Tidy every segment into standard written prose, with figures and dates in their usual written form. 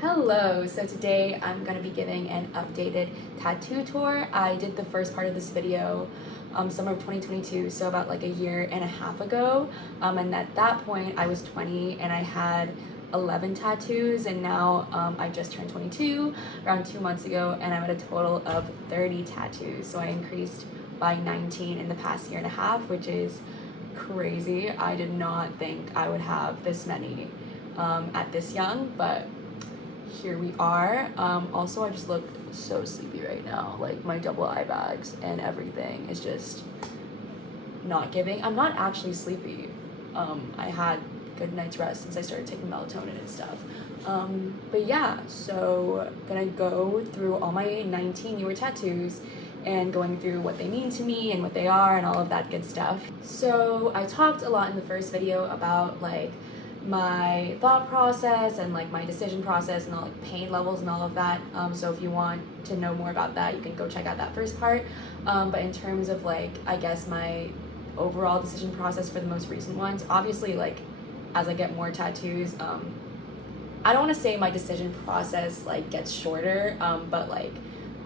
Hello, so today I'm going to be giving an updated tattoo tour. I did the first part of this video summer of 2022, so about like a year and a half ago. And at that point I was 20 and I had 11 tattoos, and now I just turned 22 around 2 months ago, and I'm at a total of 30 tattoos. So I increased by 19 in the past year and a half, which is crazy. I did not think I would have this many at this young, but here we are. Also, I just look so sleepy right now. Like, my double eye bags and everything is just not giving. I'm not actually sleepy. I had good night's rest since I started taking melatonin and stuff. But yeah, so gonna go through all my 19 newer tattoos and going through what they mean to me and what they are and all of that good stuff. So I talked a lot in the first video about like my thought process and like my decision process and all like pain levels and all of that. So if you want to know more about that, you can go check out that first part. But in terms of like, I guess my overall decision process for the most recent ones, obviously like as I get more tattoos, I don't want to say my decision process like gets shorter, but like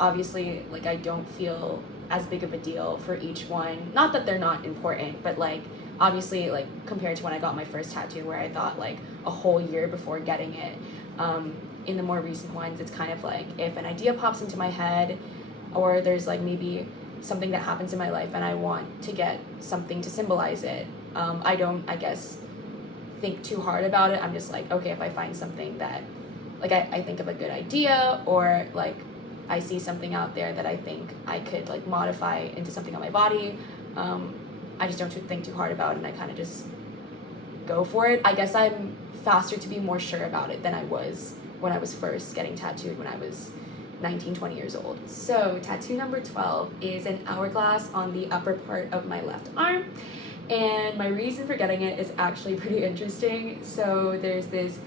obviously like I don't feel as big of a deal for each one. Not that they're not important, but like obviously like compared to when I got my first tattoo where I thought like a whole year before getting it, in the more recent ones it's kind of like if an idea pops into my head or there's like maybe something that happens in my life and I want to get something to symbolize it, I don't, I guess, think too hard about it. I'm just like, okay, if I find something that like I think of a good idea, or like I see something out there that I think I could like modify into something on my body, I just don't think too hard about it and I kind of just go for it. I guess I'm faster to be more sure about it than I was when I was first getting tattooed when I was 19, 20 years old. So tattoo number 12 is an hourglass on the upper part of my left arm. And my reason for getting it is actually pretty interesting. So there's this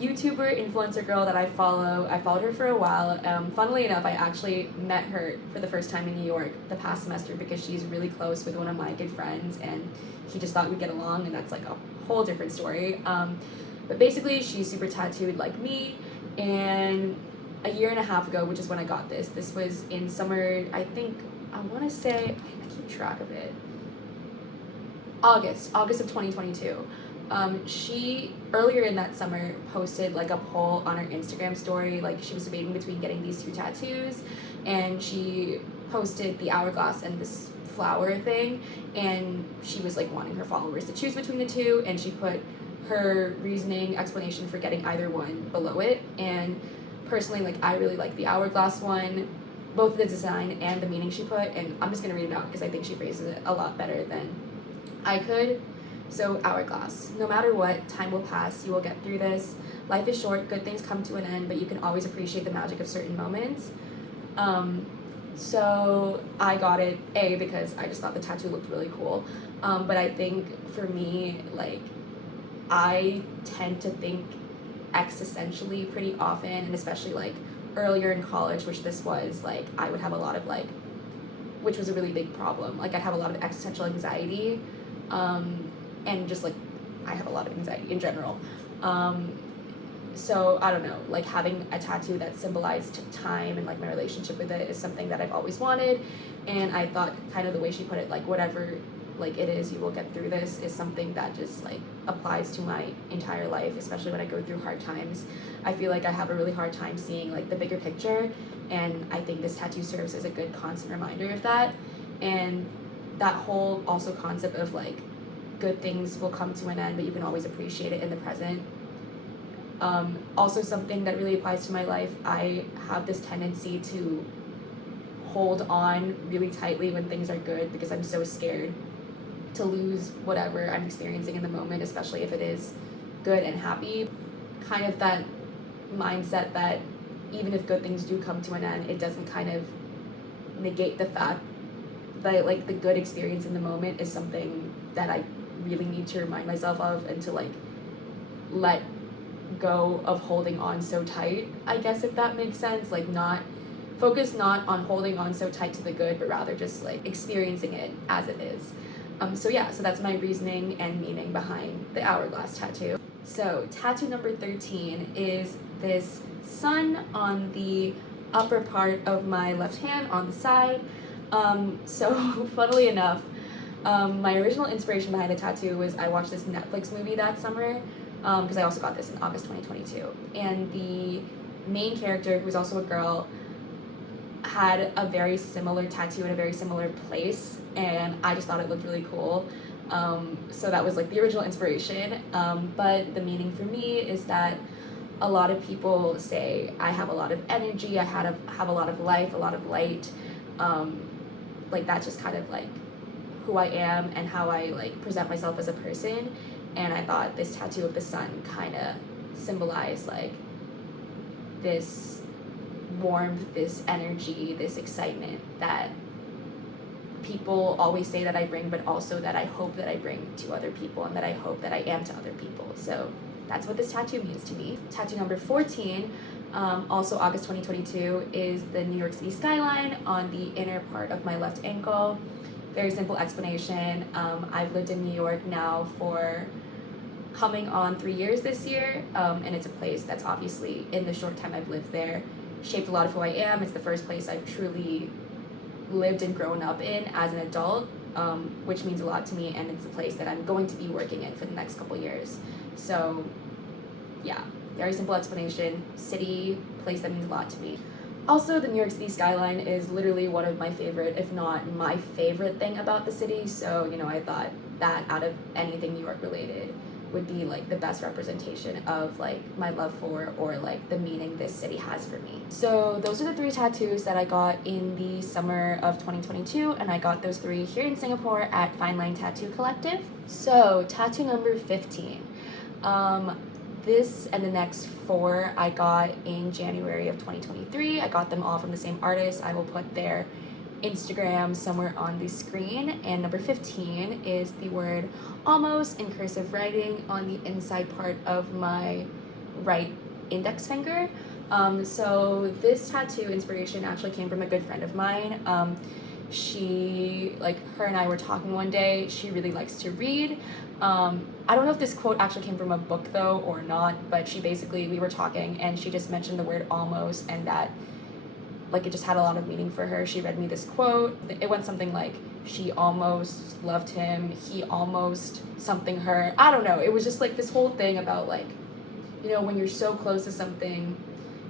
YouTuber influencer girl that I follow. I followed her for a while. Funnily enough, I actually met her for the first time in New York the past semester because she's really close with one of my good friends and he just thought we'd get along, and that's like a whole different story. But basically she's super tattooed like me, and a year and a half ago, which is when I got this was in summer, I think, I want to say, I keep track of it, August of 2022. She earlier in that summer posted like a poll on her Instagram story, like she was debating between getting these two tattoos, and she posted the hourglass and this flower thing, and she was like wanting her followers to choose between the two, and she put her reasoning explanation for getting either one below it. And personally, like I really like the hourglass one, both the design and the meaning she put, and I'm just gonna read it out because I think she phrases it a lot better than I could. So, hourglass. No matter what, time will pass, you will get through this. Life is short, good things come to an end, but you can always appreciate the magic of certain moments. So I got it, A, because I just thought the tattoo looked really cool. But I think for me, like, I tend to think existentially pretty often, and especially like earlier in college, which this was, like, I would have a lot of like, which was a really big problem. Like, I'd have a lot of existential anxiety. And just like I have a lot of anxiety in general. So I don't know, like having a tattoo that symbolized time and like my relationship with it is something that I've always wanted. And I thought kind of the way she put it, like whatever like it is, you will get through this, is something that just like applies to my entire life, especially when I go through hard times. I feel like I have a really hard time seeing like the bigger picture, and I think this tattoo serves as a good constant reminder of that. And that whole also concept of like good things will come to an end, but you can always appreciate it in the present. Also something that really applies to my life, I have this tendency to hold on really tightly when things are good because I'm so scared to lose whatever I'm experiencing in the moment, especially if it is good and happy. Kind of that mindset that even if good things do come to an end, it doesn't kind of negate the fact that like the good experience in the moment is something that I really need to remind myself of, and to like let go of holding on so tight, I guess, if that makes sense. Like not on holding on so tight to the good, but rather just like experiencing it as it is. So yeah, so that's my reasoning and meaning behind the hourglass tattoo. So tattoo number 13 is this sun on the upper part of my left hand on the side. So funnily enough, my original inspiration behind the tattoo was I watched this Netflix movie that summer, because I also got this in August 2022, and the main character, who was also a girl, had a very similar tattoo in a very similar place, and I just thought it looked really cool. So that was like the original inspiration, but the meaning for me is that a lot of people say I have a lot of energy, I have a lot of life, a lot of light. Like that's just kind of like who I am and how I like present myself as a person. And I thought this tattoo of the sun kind of symbolized like this warmth, this energy, this excitement that people always say that I bring, but also that I hope that I bring to other people and that I hope that I am to other people. So that's what this tattoo means to me. Tattoo number 14, also August 2022, is the New York City skyline on the inner part of my left ankle. Very simple explanation. I've lived in New York now for coming on 3 years this year, and it's a place that's obviously, in the short time I've lived there, shaped a lot of who I am. It's the first place I've truly lived and grown up in as an adult, which means a lot to me, and it's a place that I'm going to be working in for the next couple years. So yeah, very simple explanation. City, place that means a lot to me. Also, the New York City skyline is literally one of my favorite, if not my favorite thing about the city. So, I thought that out of anything New York related would be like the best representation of like my love for, or like the meaning this city has for me. So those are the 3 tattoos that I got in the summer of 2022, and I got those 3 here in Singapore at Fine Line Tattoo Collective. So tattoo number 15. This and the next 4 I got in January of 2023. I got them all from the same artist. I will put their Instagram somewhere on the screen. And number 15 is the word almost in cursive writing on the inside part of my right index finger. So this tattoo inspiration actually came from a good friend of mine. Her and I were talking one day. She really likes to read. I don't know if this quote actually came from a book though or not, but we were talking and she just mentioned the word almost, and that like it just had a lot of meaning for her. She read me this quote. It went something like, she almost loved him, he almost something her. I don't know. It was just like this whole thing about like, when you're so close to something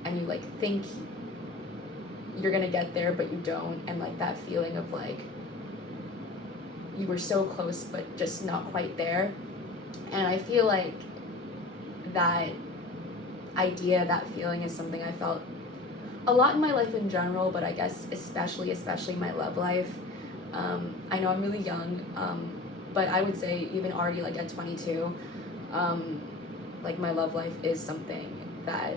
and you like think you're gonna get there but you don't, and like that feeling of like you were so close but just not quite there. And I feel like that idea, that feeling is something I felt a lot in my life in general, but I guess especially my love life. I know I'm really young, but I would say even already like at 22, like my love life is something that,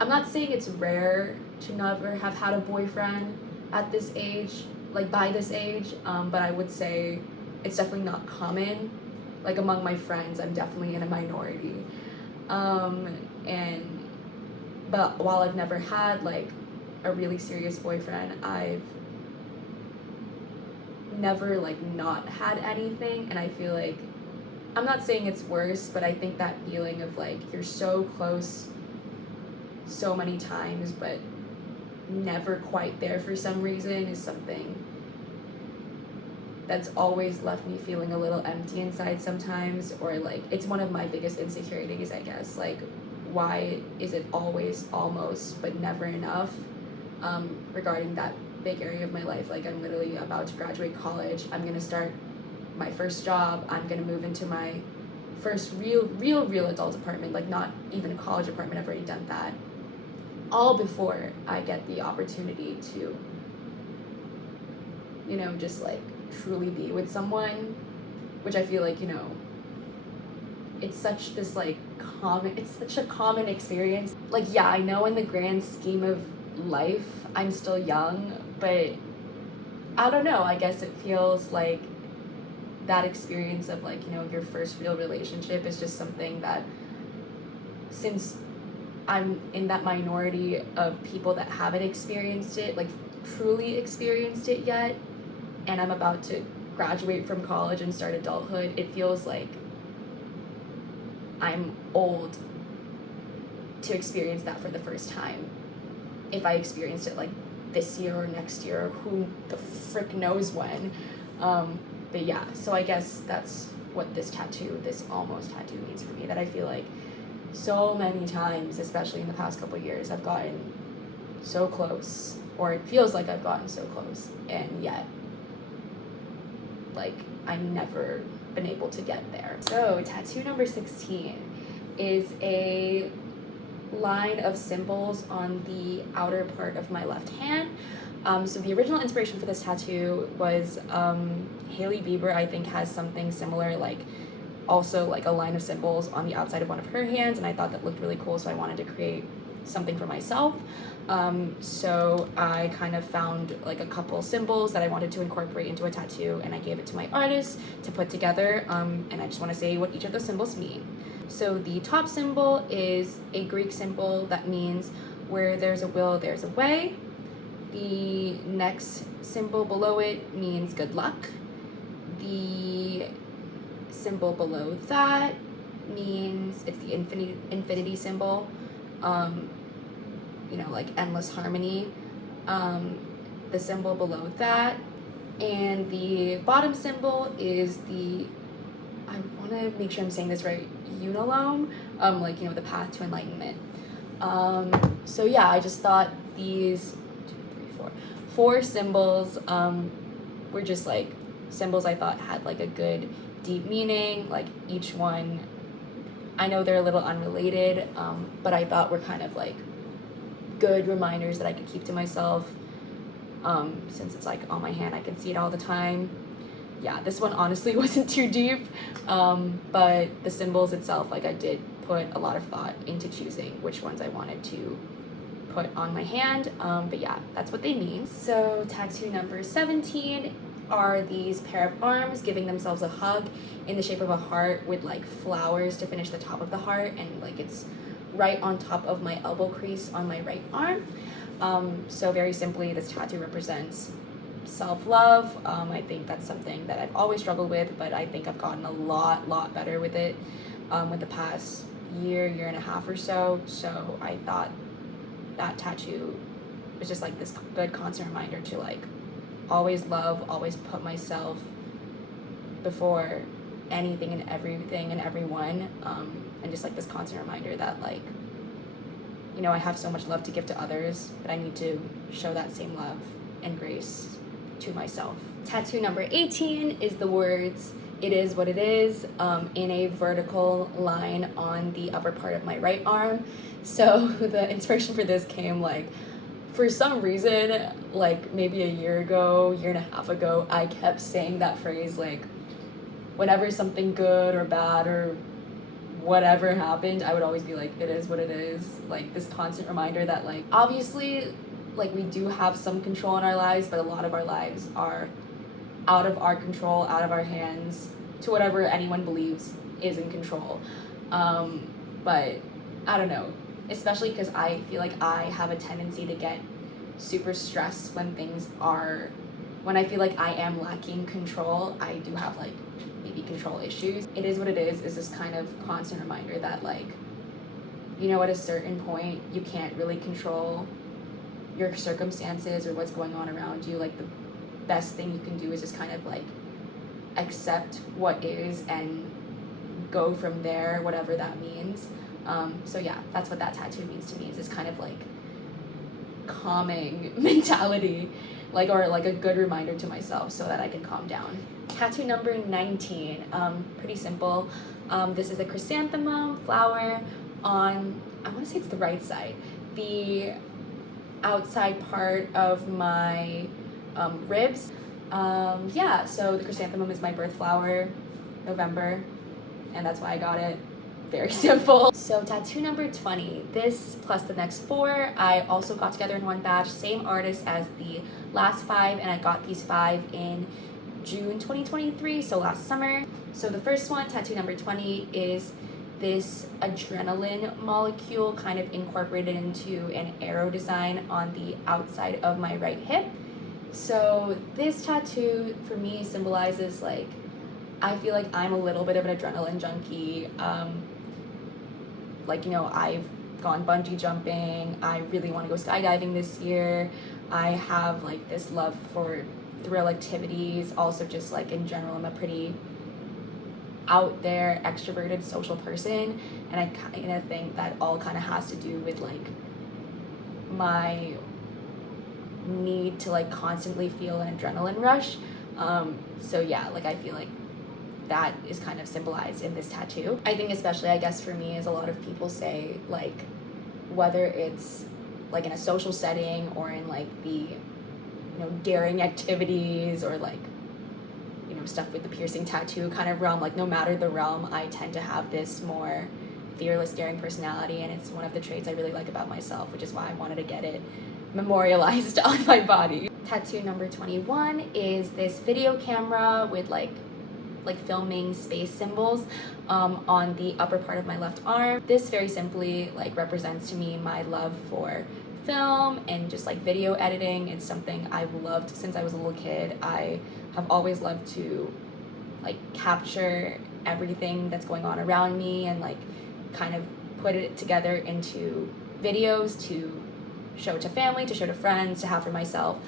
I'm not saying it's rare to never have had a boyfriend at this age, like by this age, but I would say it's definitely not common. Like among my friends, I'm definitely in a minority. But while I've never had like a really serious boyfriend, I've never like not had anything. And I feel like, I'm not saying it's worse, but I think that feeling of like you're so close so many times but never quite there for some reason is something that's always left me feeling a little empty inside sometimes, or like it's one of my biggest insecurities, I guess. Like, why is it always almost but never enough, regarding that big area of my life? Like, I'm literally about to graduate college, I'm gonna start my first job, I'm gonna move into my first real adult apartment, like not even a college apartment, I've already done that, all before I get the opportunity to, just like truly be with someone, which I feel like, it's such a common experience. Like, yeah, I know in the grand scheme of life, I'm still young, but I don't know, I guess it feels like that experience of like, your first real relationship is just something that, since I'm in that minority of people that haven't experienced it, like truly experienced it yet, and I'm about to graduate from college and start adulthood, it feels like I'm old to experience that for the first time. If I experienced it like this year or next year, or who the frick knows when. But yeah, so I guess that's what this almost tattoo means for me, that I feel like so many times, especially in the past couple of years, I've gotten so close, or it feels like I've gotten so close, and yet like I've never been able to get there. So tattoo number 16 is a line of symbols on the outer part of my left hand. So the original inspiration for this tattoo was Hailey Bieber, I think, has something similar, like also like a line of symbols on the outside of one of her hands, and I thought that looked really cool, so I wanted to create something for myself. So I kind of found like a couple symbols that I wanted to incorporate into a tattoo, and I gave it to my artist to put together, and I just want to say what each of those symbols mean. So the top symbol is a Greek symbol that means where there's a will, there's a way. The next symbol below it means good luck. The symbol below that means it's the infinity symbol, you know, like endless harmony. The symbol below that, and the bottom symbol is the, I want to make sure I'm saying this right, unalome, like, you know, the path to enlightenment. So yeah, I just thought these 4 symbols were just like symbols I thought had like a good deep meaning. Like each one, I know they're a little unrelated, but I thought were kind of like good reminders that I could keep to myself, since it's like on my hand, I can see it all the time. Yeah, this one honestly wasn't too deep, but the symbols itself, like I did put a lot of thought into choosing which ones I wanted to put on my hand, but yeah, that's what they mean. So tattoo number 17 are these pair of arms giving themselves a hug in the shape of a heart with like flowers to finish the top of the heart, and like it's right on top of my elbow crease on my right arm. So very simply, this tattoo represents self-love. I think that's something that I've always struggled with, but I think I've gotten a lot better with it with the past year and a half or so. So I thought that tattoo was just like this good constant reminder to like always love, always put myself before anything and everything and everyone, and just like this constant reminder that like, you know, I have so much love to give to others, but I need to show that same love and grace to myself. Tattoo number 18 is the words "it is what it is" in a vertical line on the upper part of my right arm. So the inspiration for this came like, for some reason, like maybe a year and a half ago, I kept saying that phrase like whenever something good or bad or whatever happened, I would always be like, it is what it is. Like this constant reminder that like, obviously, like we do have some control in our lives, but a lot of our lives are out of our control, out of our hands, to whatever anyone believes is in control. But I don't know, especially because I feel like I have a tendency to get super stressed when I feel like I am lacking control. I do have like maybe control issues. It is what it is this kind of constant reminder that like, you know, at a certain point, you can't really control your circumstances or what's going on around you. Like the best thing you can do is just kind of like accept what is and go from there, whatever that means. So yeah, that's what that tattoo means to me, is this kind of like calming mentality, like, or like a good reminder to myself so that I can calm down. Tattoo number 19, pretty simple. This is a chrysanthemum flower on, I want to say it's the right side, the outside part of my ribs. Yeah, so the chrysanthemum is my birth flower, November, and that's why I got it. Very simple. So tattoo number 20, this plus the next 4, I also got together in one batch, same artist as the last 5, and I got these 5 in June 2023, so last summer. So the first one, tattoo number 20, is this adrenaline molecule kind of incorporated into an arrow design on the outside of my right hip. So this tattoo for me symbolizes like, I feel like I'm a little bit of an adrenaline junkie. Like, you know, I've gone bungee jumping. I really want to go skydiving this year. I have like this love for thrill activities. Also, just like in general, I'm a pretty out there, extroverted, social person, and I kind of think that all kind of has to do with like my need to like constantly feel an adrenaline rush. So yeah, like I feel like that is kind of symbolized in this tattoo. I think especially, I guess for me, as a lot of people say, like whether it's like in a social setting or in like the daring activities or like stuff with the piercing tattoo kind of realm, like no matter the realm, I tend to have this more fearless, daring personality, and it's one of the traits I really like about myself, which is why I wanted to get it memorialized on my body. Tattoo number 21 is this video camera with like filming space symbols on the upper part of my left arm. This very simply like represents to me my love for film and just like video editing. It's something I've loved since I was a little kid. I have always loved to like capture everything that's going on around me and like kind of put it together into videos to show to family, to show to friends, to have for myself.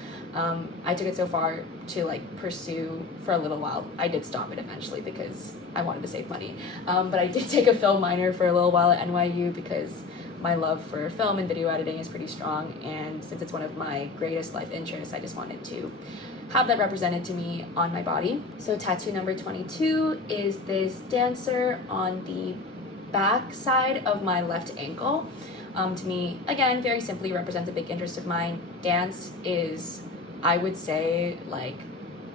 I took it so far to like pursue for a little while. I did stop it eventually because I wanted to save money. But I did take a film minor for a little while at NYU because my love for film and video editing is pretty strong, and since it's one of my greatest life interests, I just wanted to have that represented to me on my body. So tattoo number 22 is this dancer on the back side of my left ankle. To me, again, very simply represents a big interest of mine. Dance is, I would say, like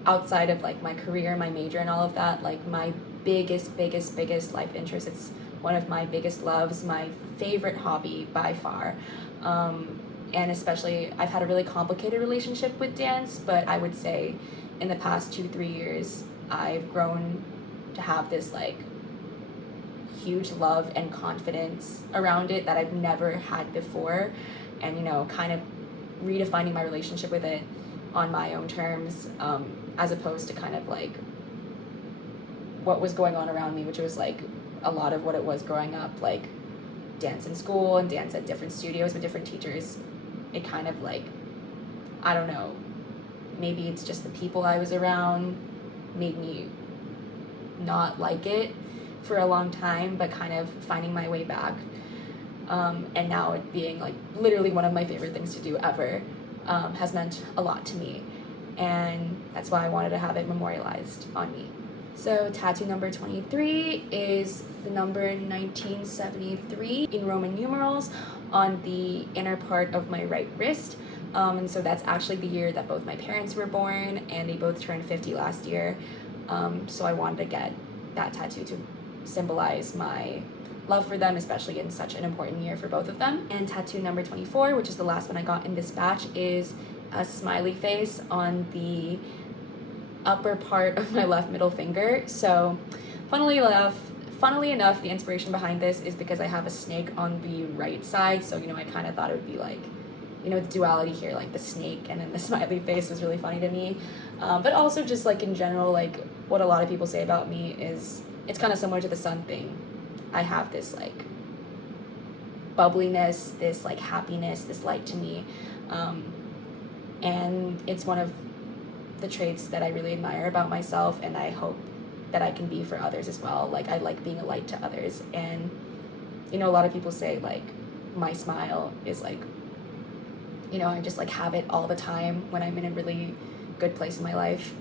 outside of like my career, my major and all of that, like my biggest life interest. It's one of my biggest loves, my favorite hobby by far. And especially, I've had a really complicated relationship with dance, but I would say in the past 2-3 years, I've grown to have this like huge love and confidence around it that I've never had before, and kind of redefining my relationship with it on my own terms, as opposed to kind of like what was going on around me, which was like a lot of what it was growing up, like dance in school and dance at different studios with different teachers. It kind of like, I don't know, maybe it's just the people I was around made me not like it for a long time, but kind of finding my way back. And now it being like literally one of my favorite things to do ever, has meant a lot to me. And that's why I wanted to have it memorialized on me. So tattoo number 23 is the number 1973 in Roman numerals on the inner part of my right wrist. And so that's actually the year that both my parents were born, and they both turned 50 last year. So I wanted to get that tattoo to symbolize my love for them, especially in such an important year for both of them. And tattoo number 24, which is the last one I got in this batch, is a smiley face on the upper part of my left middle finger. So funnily enough, the inspiration behind this is because I have a snake on the right side. So, I kind of thought it would be like, the duality here, like the snake and then the smiley face was really funny to me. But also just like in general, like what a lot of people say about me is it's kind of similar to the sun thing. I have this like bubbliness, this like happiness, this light to me. And it's one of the traits that I really admire about myself, and I hope that I can be for others as well. Like I like being a light to others, and a lot of people say like my smile is like, I just like have it all the time when I'm in a really good place in my life.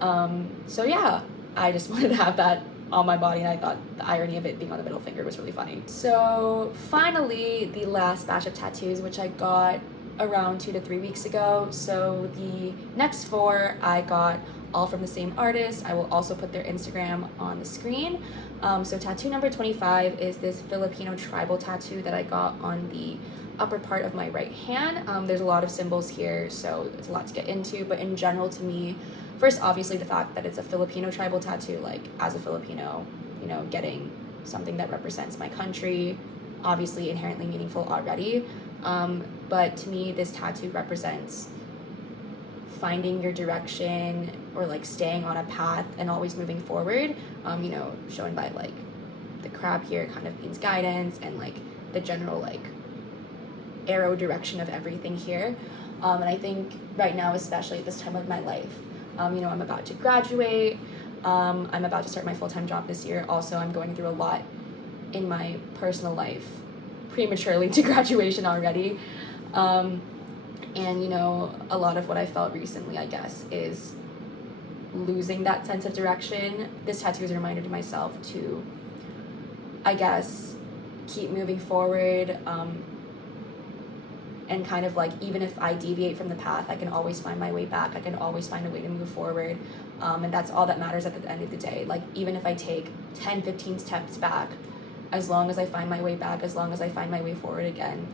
So yeah, I just wanted to have that on my body, and I thought the irony of it being on the middle finger was really funny. So finally, the last batch of tattoos, which I got around 2 to 3 weeks ago. So the next 4 I got all from the same artist. I will also put their Instagram on the screen. So tattoo number 25 is this Filipino tribal tattoo that I got on the upper part of my right hand. There's a lot of symbols here, so it's a lot to get into, but in general to me, first, obviously the fact that it's a Filipino tribal tattoo, like as a Filipino, getting something that represents my country, obviously inherently meaningful already. But to me, this tattoo represents finding your direction, or like staying on a path and always moving forward. Shown by like the crab here kind of means guidance, and like the general like arrow direction of everything here. And I think right now, especially at this time of my life, you know, I'm about to graduate. I'm about to start my full-time job this year. Also, I'm going through a lot in my personal life prematurely to graduation already. And, you know, a lot of what I felt recently, I guess, is losing that sense of direction. This tattoo is a reminder to myself to, I guess, keep moving forward, and kind of like, even if I deviate from the path, I can always find my way back. I can always find a way to move forward. And that's all that matters at the end of the day. Like, even if I take 10, 15 steps back, as long as I find my way back, as long as I find my way forward again,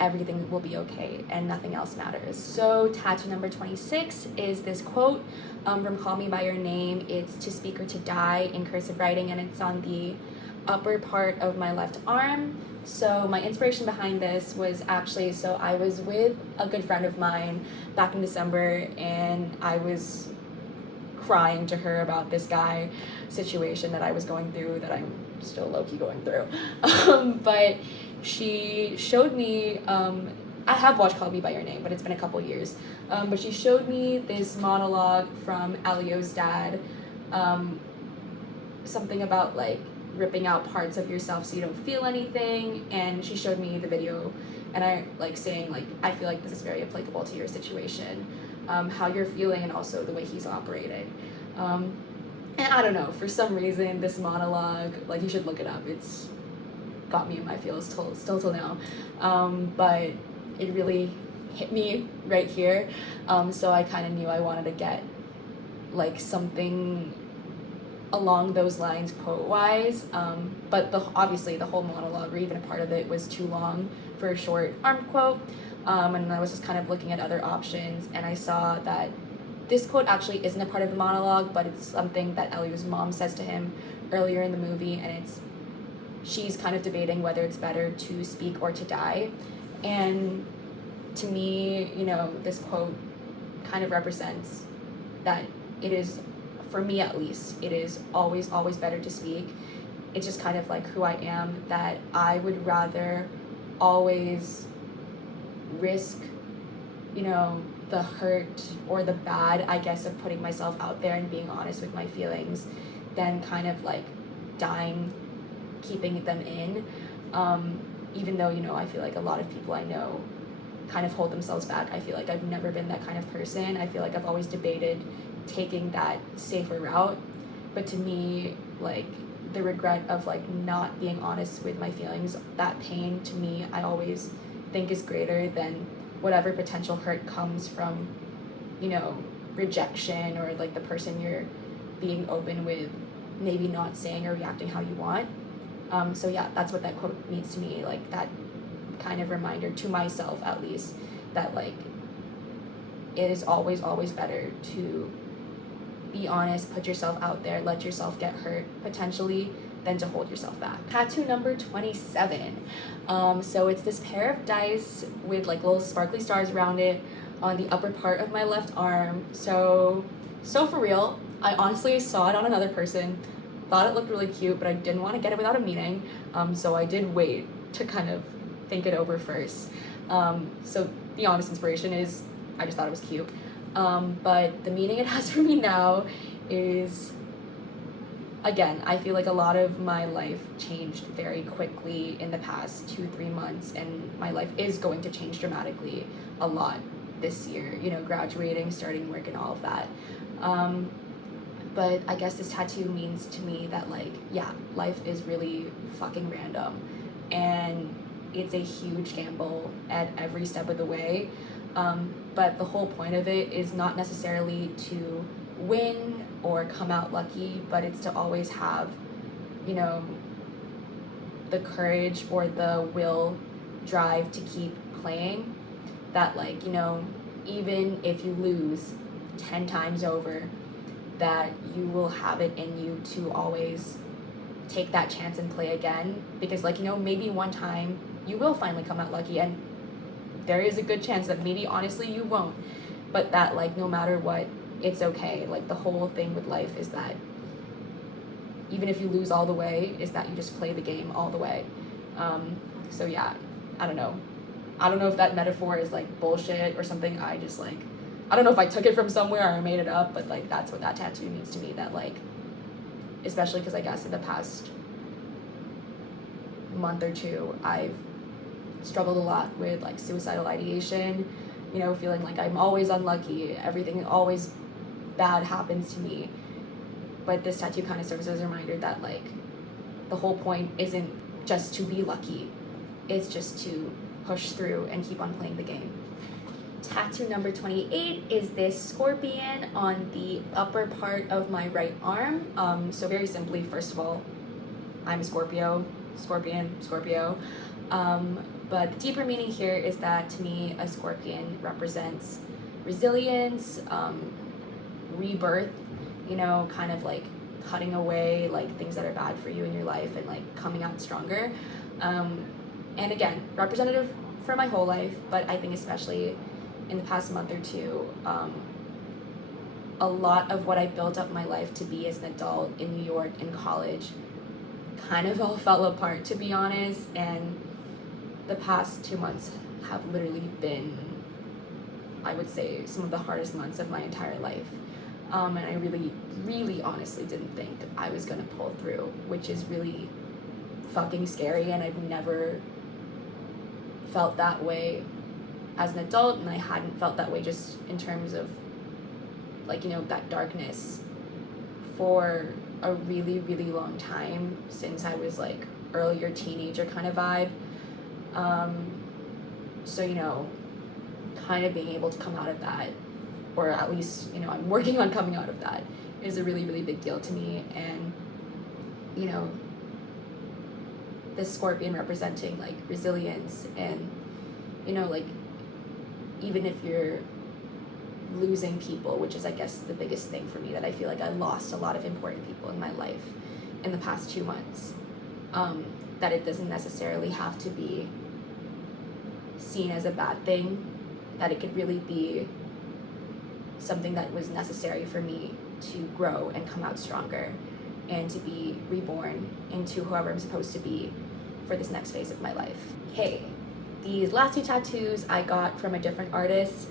everything will be okay and nothing else matters. So tattoo number 26 is this quote from Call Me By Your Name. It's "to speak or to die" in cursive writing, and it's on the upper part of my left arm. So my inspiration behind this was actually, so I was with a good friend of mine back in December, and I was crying to her about this guy situation that I was going through, that I'm still low-key going through. But she showed me, I have watched Call Me By Your Name, but it's been a couple years. But she showed me this monologue from Elio's dad, something about like ripping out parts of yourself so you don't feel anything. And she showed me the video, and I like saying like, I feel like this is very applicable to your situation, how you're feeling, and also the way he's operating. And I don't know, for some reason, this monologue, like, you should look it up. It's got me in my feels still till now. But it really hit me right here. So I kind of knew I wanted to get like something along those lines quote-wise. But obviously the whole monologue, or even a part of it, was too long for a short arm quote. And I was just kind of looking at other options, and I saw that this quote actually isn't a part of the monologue, but it's something that Elio's mom says to him earlier in the movie, and she's kind of debating whether it's better to speak or to die. And to me, you know, this quote kind of represents that it is, for me at least, it is always, always better to speak. It's just kind of like who I am, that I would rather always risk, you know, the hurt or the bad, I guess, of putting myself out there and being honest with my feelings, than kind of like dying, keeping them in. Even though, you know, I feel like a lot of people I know kind of hold themselves back. I feel like I've never been that kind of person. I feel like I've always debated taking that safer route. But to me, like, the regret of like not being honest with my feelings, that pain, to me, I always think is greater than whatever potential hurt comes from, you know, rejection, or like the person you're being open with maybe not saying or reacting how you want. So yeah, that's what that quote means to me, like that kind of reminder to myself, at least, that like it is always, always better to be honest, put yourself out there, let yourself get hurt potentially, than to hold yourself back. Tattoo number 27. So it's this pair of dice with like little sparkly stars around it on the upper part of my left arm. So for real, I honestly saw it on another person, thought it looked really cute, but I didn't want to get it without a meaning. So I did wait to kind of think it over first. So the honest inspiration is, I just thought it was cute. But the meaning it has for me now is, again, I feel like a lot of my life changed very quickly in the past 2-3 months, and my life is going to change dramatically a lot this year, you know, graduating, starting work, and all of that. But I guess this tattoo means to me that, like, yeah, life is really fucking random, and it's a huge gamble at every step of the way. But the whole point of it is not necessarily to win or come out lucky, but it's to always have, you know, the courage or the will, drive to keep playing. That, like, you know, even if you lose 10 times over, that you will have it in you to always take that chance and play again. Because, like, you know, maybe one time you will finally come out lucky, and there is a good chance that maybe honestly you won't, but that, like, no matter what, it's okay. Like, the whole thing with life is that even if you lose all the way, is that you just play the game all the way. So yeah, I don't know, I don't know if that metaphor is like bullshit or something. I just like, I don't know if I took it from somewhere or I made it up, but like that's what that tattoo means to me. That like, especially because I guess in the past month or two, I've struggled a lot with like suicidal ideation, you know, feeling like I'm always unlucky, everything always bad happens to me. But this tattoo kind of serves as a reminder that like the whole point isn't just to be lucky, it's just to push through and keep on playing the game. Tattoo number 28 is this scorpion on the upper part of my right arm. So very simply, first of all, I'm a Scorpio, Scorpio. But the deeper meaning here is that to me, a scorpion represents resilience, rebirth, you know, kind of like cutting away like things that are bad for you in your life and like coming out stronger. And again, representative for my whole life, but I think especially in the past month or two, a lot of what I built up my life to be as an adult in New York in college kind of all fell apart, to be honest, and the past 2 months have literally been, I would say, some of the hardest months of my entire life. And I really honestly didn't think I was gonna pull through, which is really fucking scary, and I've never felt that way as an adult, and I hadn't felt that way just in terms of like, you know, that darkness for a really long time, since I was like earlier teenager kind of vibe. So, you know, kind of being able to come out of that, or at least, you know, I'm working on coming out of that, is a really big deal to me. And, you know, this scorpion representing like resilience, and, you know, like even if you're losing people, which is I guess the biggest thing for me, that I feel like I lost a lot of important people in my life in the past 2 months, that it doesn't necessarily have to be seen as a bad thing, that it could really be something that was necessary for me to grow and come out stronger and to be reborn into whoever I'm supposed to be for this next phase of my life. Okay, these last 2 tattoos I got from a different artist.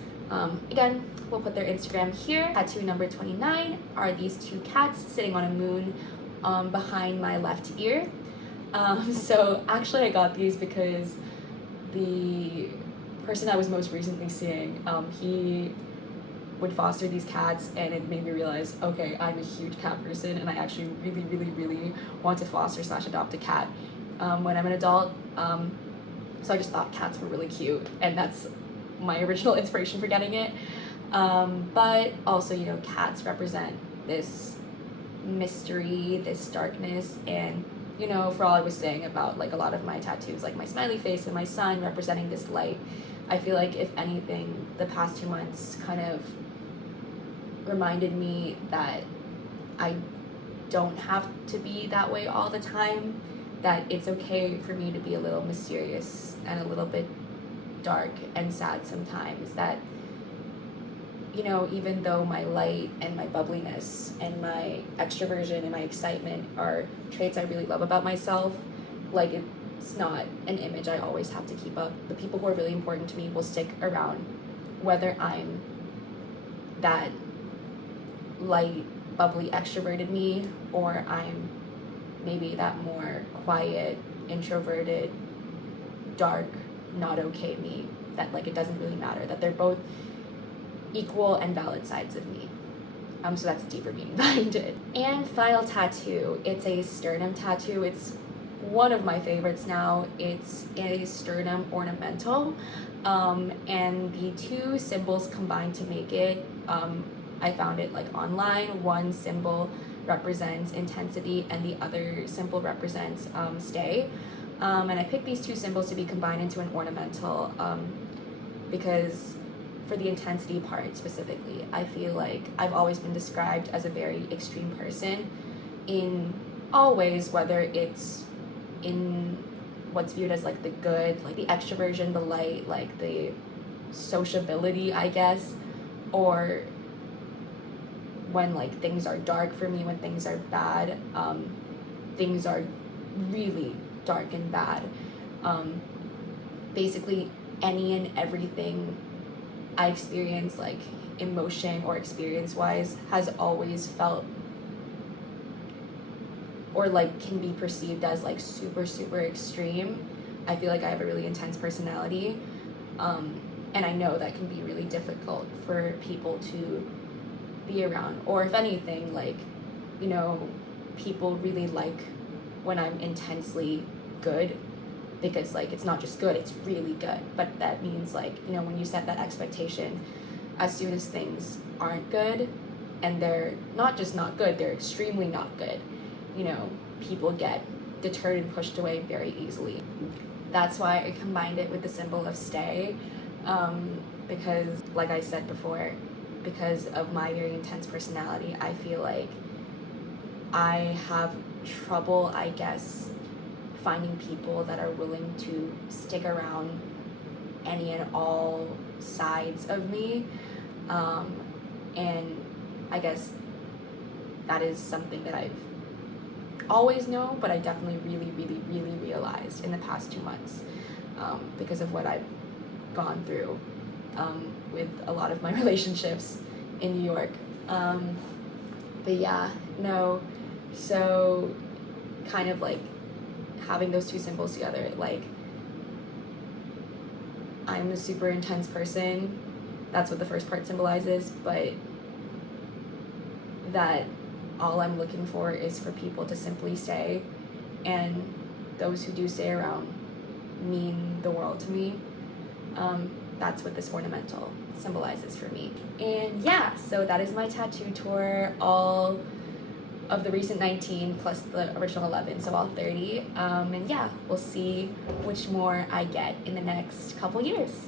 Again, we'll put their Instagram here. Tattoo number 29 are these 2 cats sitting on a moon behind my left ear. So actually I got these because the person I was most recently seeing, he would foster these cats, and it made me realize, okay, I'm a huge cat person, and I actually really want to foster / adopt a cat when I'm an adult. So I just thought cats were really cute, and that's my original inspiration for getting it. But also, you know, cats represent this mystery, this darkness, and, you know, for all I was saying about like a lot of my tattoos, like my smiley face and my sun representing this light, I feel like if anything, the past 2 months kind of reminded me that I don't have to be that way all the time, that it's okay for me to be a little mysterious and a little bit dark and sad sometimes, that, you know, even though my light and my bubbliness and my extroversion and my excitement are traits I really love about myself, like it's not an image I always have to keep up. The people who are really important to me will stick around, whether I'm that light, bubbly, extroverted me, or I'm maybe that more quiet, introverted, dark, not okay me, that like it doesn't really matter, that they're both equal and valid sides of me. So that's the deeper meaning behind it. And final tattoo, it's a sternum tattoo. It's one of my favorites now. It's a sternum ornamental, and the 2 symbols combined to make it, I found it like online. One symbol represents intensity and the other symbol represents stay. And I picked these 2 symbols to be combined into an ornamental because for the intensity part specifically, I feel like I've always been described as a very extreme person in all ways, whether it's in what's viewed as like the good, like the extroversion, the light, like the sociability, I guess, or when like things are dark for me, when things are bad, things are really dark and bad. Basically, any and everything I experience, like emotion or experience wise, has always felt or like can be perceived as like super super extreme. I feel like I have a really intense personality, and I know that can be really difficult for people to be around, or if anything, like, you know, people really like when I'm intensely good, because like it's not just good, it's really good. But that means, like, you know, when you set that expectation, as soon as things aren't good, and they're not just not good, they're extremely not good, you know, people get deterred and pushed away very easily. That's why I combined it with the symbol of stay, because like I said before, because of my very intense personality, I feel like I have trouble, I guess, finding people that are willing to stick around any and all sides of me. And I guess that is something that I've always known, but I definitely really realized in the past 2 months, because of what I've gone through with a lot of my relationships in New York. But yeah, no, so kind of like having those two symbols together, like, I'm a super intense person, that's what the first part symbolizes, but that all I'm looking for is for people to simply stay, and those who do stay around mean the world to me. That's what this ornamental symbolizes for me. And yeah, so that is my tattoo tour, all of the recent 19 plus the original 11, so all 30. And yeah, we'll see which more I get in the next couple years.